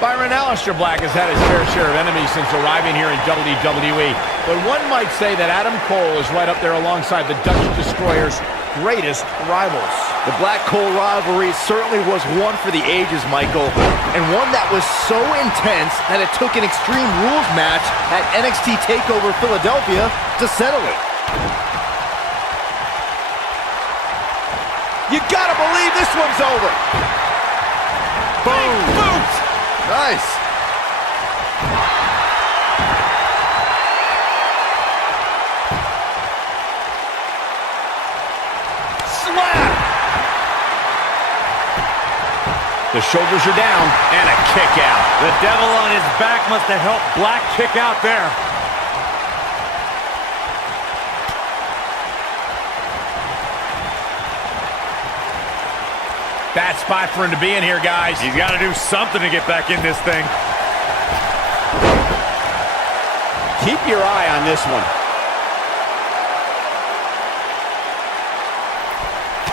Byron, Aleister Black has had his fair share of enemies since arriving here in WWE, but one might say that Adam Cole is right up there alongside the Dutch Destroyer's greatest rivals. The Black-Cole rivalry certainly was one for the ages, Michael, and one that was so intense that it took an Extreme Rules match at NXT TakeOver Philadelphia to settle it. You gotta believe this one's over. Boom! Boom! Nice. Slap! The shoulders are down, and a kick out. The devil on his back must have helped Black kick out there. Bad spot for him to be in here, guys. He's got to do something to get back in this thing. Keep your eye on this one.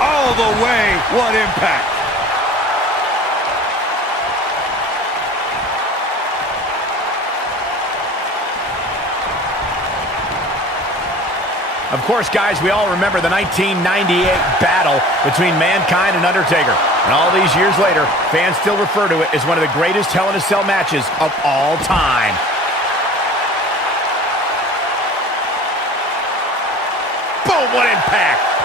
All the way. What impact. Of course, guys, we all remember the 1998 battle between Mankind and Undertaker. And all these years later, fans still refer to it as one of the greatest Hell in a Cell matches of all time. Boom, what impact!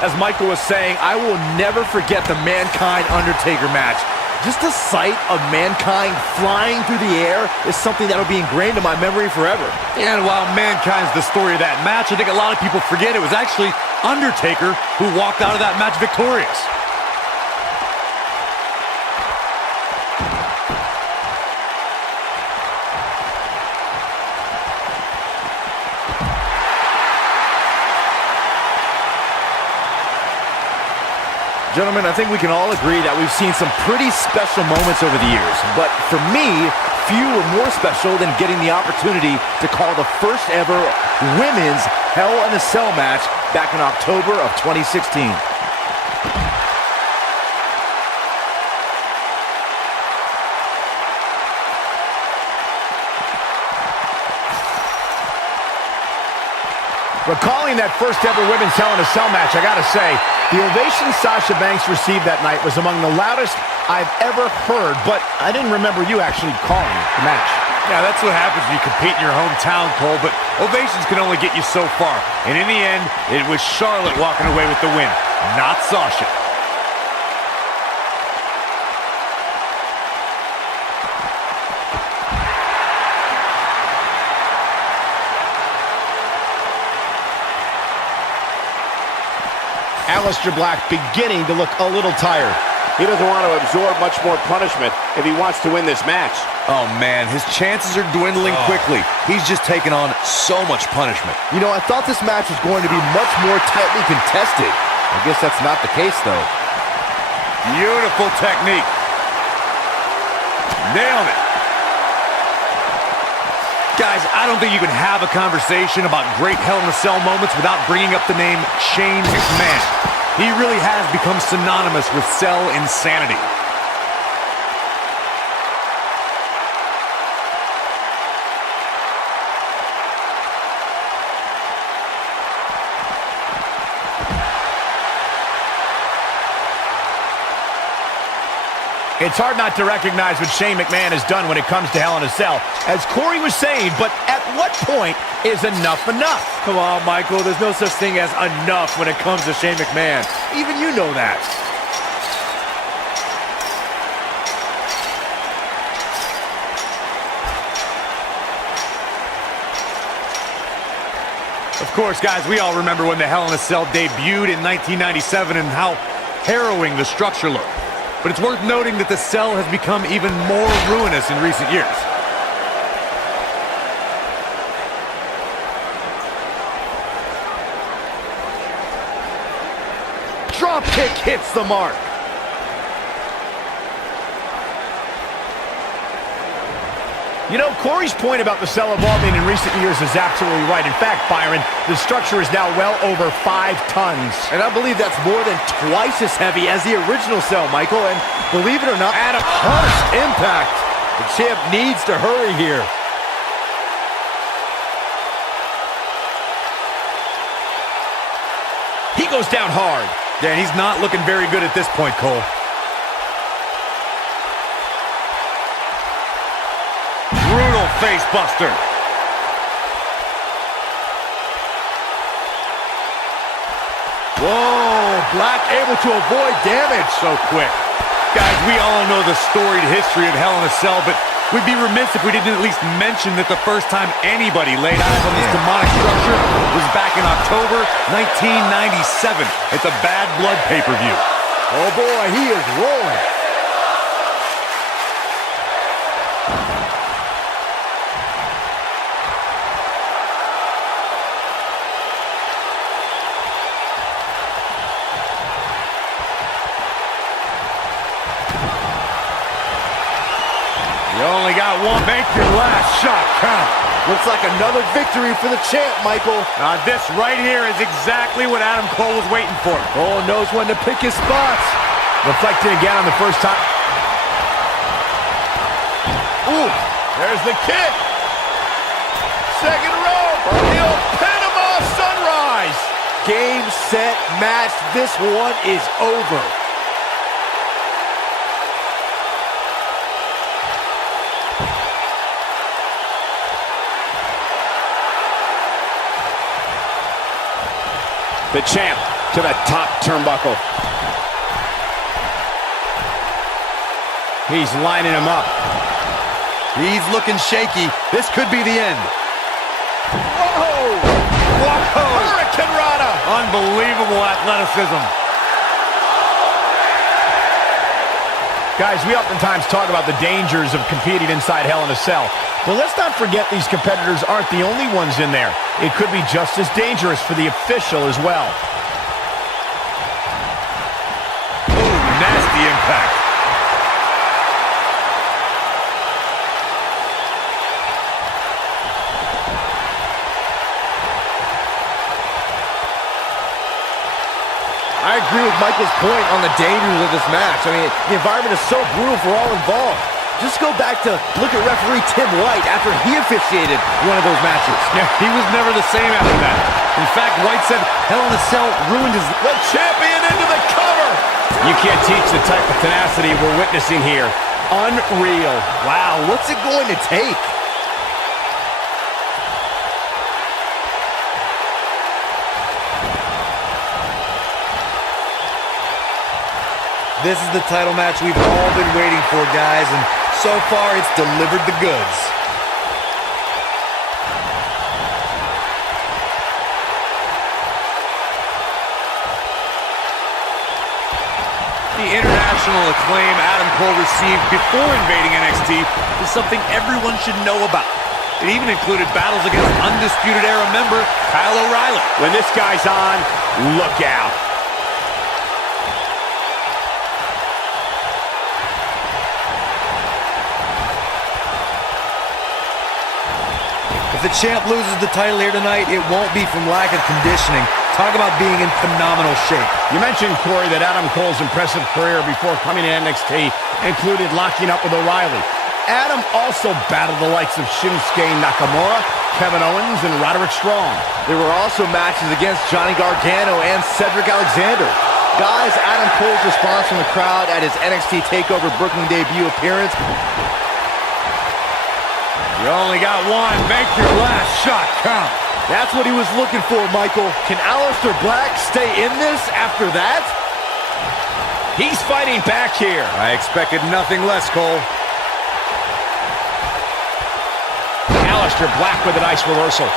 As Michael was saying, I will never forget the Mankind-Undertaker match. Just the sight of Mankind flying through the air is something that will be ingrained in my memory forever. And while Mankind's the story of that match, I think a lot of people forget it was actually Undertaker who walked out of that match victorious. Gentlemen, I think we can all agree that we've seen some pretty special moments over the years. But for me, few were more special than getting the opportunity to call the first ever women's Hell in a Cell match back in October of 2016. Recalling that first ever women's Hell in a Cell match, I gotta say, the ovation Sasha Banks received that night was among the loudest I've ever heard, but I didn't remember you actually calling the match. Yeah, that's what happens when you compete in your hometown, Cole, but ovations can only get you so far. And in the end, it was Charlotte walking away with the win, not Sasha. Aleister Black beginning to look a little tired. He doesn't want to absorb much more punishment if he wants to win this match. Oh, man, his chances are dwindling quickly. He's just taken on so much punishment. You know, I thought this match was going to be much more tightly contested. I guess that's not the case, though. Beautiful technique. Nailed it. Guys, I don't think you can have a conversation about great Hell in a Cell moments without bringing up the name Shane McMahon. He really has become synonymous with cell insanity. It's hard not to recognize what Shane McMahon has done when it comes to Hell in a Cell, as Corey was saying, but at what point is enough enough? Come on, Michael, there's no such thing as enough when it comes to Shane McMahon. Even you know that. Of course, guys, we all remember when the Hell in a Cell debuted in 1997 and how harrowing the structure looked. But it's worth noting that the cell has become even more ruinous in recent years. Drop kick hits the mark. You know, Corey's point about the cell evolving in recent years is absolutely right. In fact, Byron, the structure is now well over 5 tons. And I believe that's more than twice as heavy as the original cell, Michael. And believe it or not, Adam, harsh impact. The champ needs to hurry here. He goes down hard. Yeah, he's not looking very good at this point, Cole. Brutal face buster. Whoa, Black able to avoid damage so quick. Guys, we all know the storied history of Hell in a Cell, but we'd be remiss if we didn't at least mention that the first time anybody laid eyes on this demonic structure was back in October 1997 at the Bad Blood pay-per-view. Oh boy, he is rolling. You only got one. Make your last shot count. Looks like another victory for the champ, Michael. This right here is exactly what Adam Cole was waiting for. Cole knows when to pick his spots. Reflecting again on the first time. Ooh, there's the kick. Second rope. The old Panama Sunrise. Game, set, match. This one is over. The champ to the top turnbuckle. He's lining him up. He's looking shaky. This could be the end. Whoa! Whoa! Hurricane Rana! Unbelievable athleticism. Guys, we oftentimes talk about the dangers of competing inside Hell in a Cell. But let's not forget these competitors aren't the only ones in there. It could be just as dangerous for the official as well. Ooh, nasty impact. I agree with Michael's point on the dangers of this match. I mean, the environment is so brutal for all involved. Just go back to look at referee Tim White after he officiated one of those matches. Yeah, he was never the same after that. In fact, White said Hell in a Cell ruined his... The champion into the cover! You can't teach the type of tenacity we're witnessing here. Unreal. Wow, what's it going to take? This is the title match we've all been waiting for, guys, and so far it's delivered the goods. The international acclaim Adam Cole received before invading NXT is something everyone should know about. It even included battles against Undisputed Era member Kyle O'Reilly. When this guy's on, look out. If the champ loses the title here tonight, it won't be from lack of conditioning. Talk about being in phenomenal shape. You mentioned, Corey, that Adam Cole's impressive career before coming to NXT included locking up with O'Reilly. Adam also battled the likes of Shinsuke Nakamura, Kevin Owens, and Roderick Strong. There were also matches against Johnny Gargano and Cedric Alexander. Guys, Adam Cole's response from the crowd at his NXT TakeOver Brooklyn debut appearance. You only got one. Make your last shot count. That's what he was looking for, Michael. Can Aleister Black stay in this after that? He's fighting back here. I expected nothing less, Cole. Aleister Black with a nice reversal.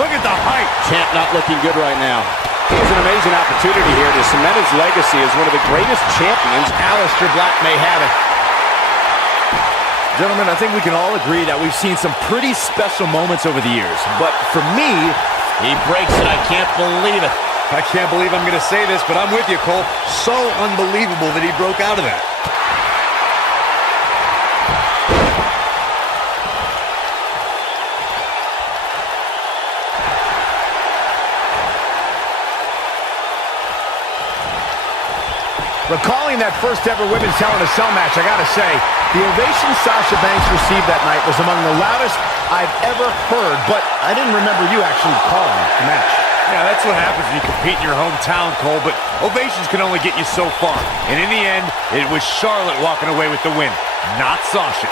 Look at the height. Champ not looking good right now. He has an amazing opportunity here to cement his legacy as one of the greatest champions. Aleister Black may have it. Gentlemen, I think we can all agree that we've seen some pretty special moments over the years. But for me, He breaks it. I can't believe it. I can't believe I'm going to say this, but I'm with you, Cole. So unbelievable that he broke out of that. Recalling that first ever Women's Hell in a Cell match, I gotta say, the ovation Sasha Banks received that night was among the loudest I've ever heard, but I didn't remember you actually calling the match. Yeah, that's what happens when you compete in your hometown, Cole, but ovations can only get you so far. And in the end, it was Charlotte walking away with the win, not Sasha.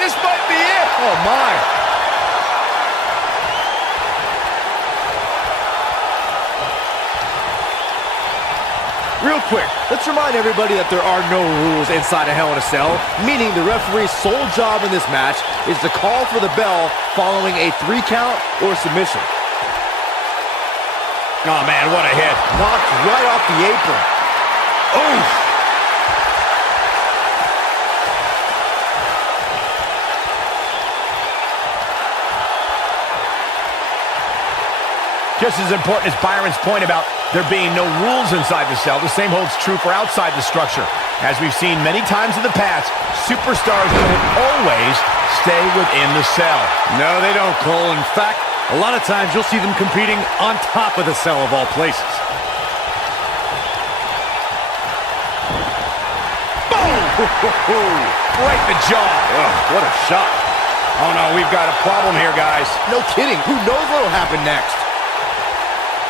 This might be it! Oh, my! Real quick, let's remind everybody that there are no rules inside a Hell in a Cell, meaning the referee's sole job in this match is to call for the bell following a 3 count or submission. Oh, man, what a hit. Knocked right off the apron. Oh! Just as important as Byron's point about there being no rules inside the cell, the same holds true for outside the structure. As we've seen many times in the past, superstars don't always stay within the cell. No, they don't, Cole. In fact, a lot of times you'll see them competing on top of the cell of all places. Boom! Right in the jaw. Oh, what a shot. Oh, no, we've got a problem here, guys. No kidding. Who knows what will happen next?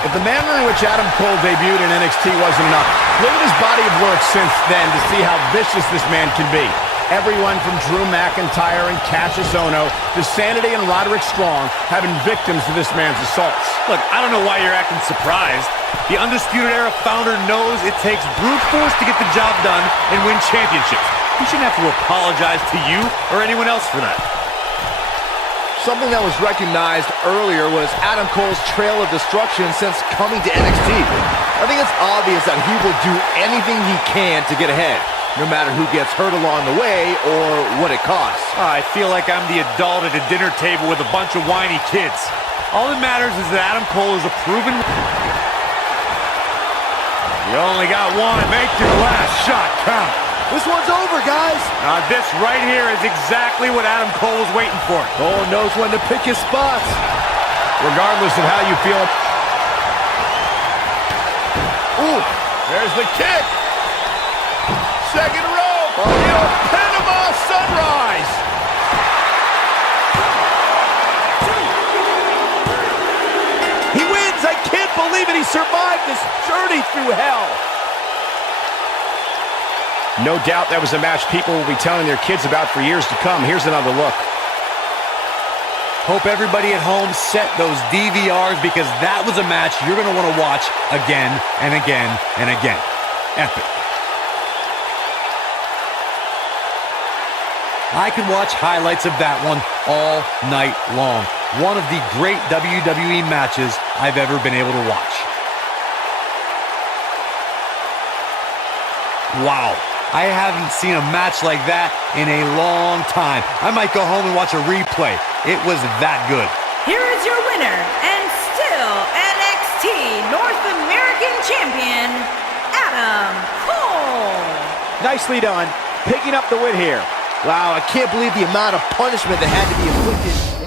If the manner in which Adam Cole debuted in NXT wasn't enough, look at his body of work since then to see how vicious this man can be. Everyone from Drew McIntyre and Cassius Ohno to Sanity and Roderick Strong have been victims of this man's assaults. Look, I don't know why you're acting surprised. The Undisputed Era founder knows it takes brute force to get the job done and win championships. He shouldn't have to apologize to you or anyone else for that. Something that was recognized earlier was Adam Cole's trail of destruction since coming to NXT. I think it's obvious that he will do anything he can to get ahead, no matter who gets hurt along the way or what it costs. I feel like I'm the adult at a dinner table with a bunch of whiny kids. All that matters is that Adam Cole is a proven... You only got one. Make your last shot count. This one's over, guys. This right here is exactly what Adam Cole was waiting for. Cole knows when to pick his spots. Regardless of how you feel. Ooh, there's the kick. Second rope. The Panama Sunrise. He wins. I can't believe it. He survived this journey through hell. No doubt that was a match people will be telling their kids about for years to come. Here's another look. Hope everybody at home set those DVRs because that was a match you're going to want to watch again and again and again. Epic. I could watch highlights of that one all night long. One of the great WWE matches I've ever been able to watch. Wow. I haven't seen a match like that in a long time. I might go home and watch a replay. It was that good. Here is your winner, and still NXT North American Champion, Adam Cole. Nicely done, picking up the win here. Wow, I can't believe the amount of punishment that had to be inflicted.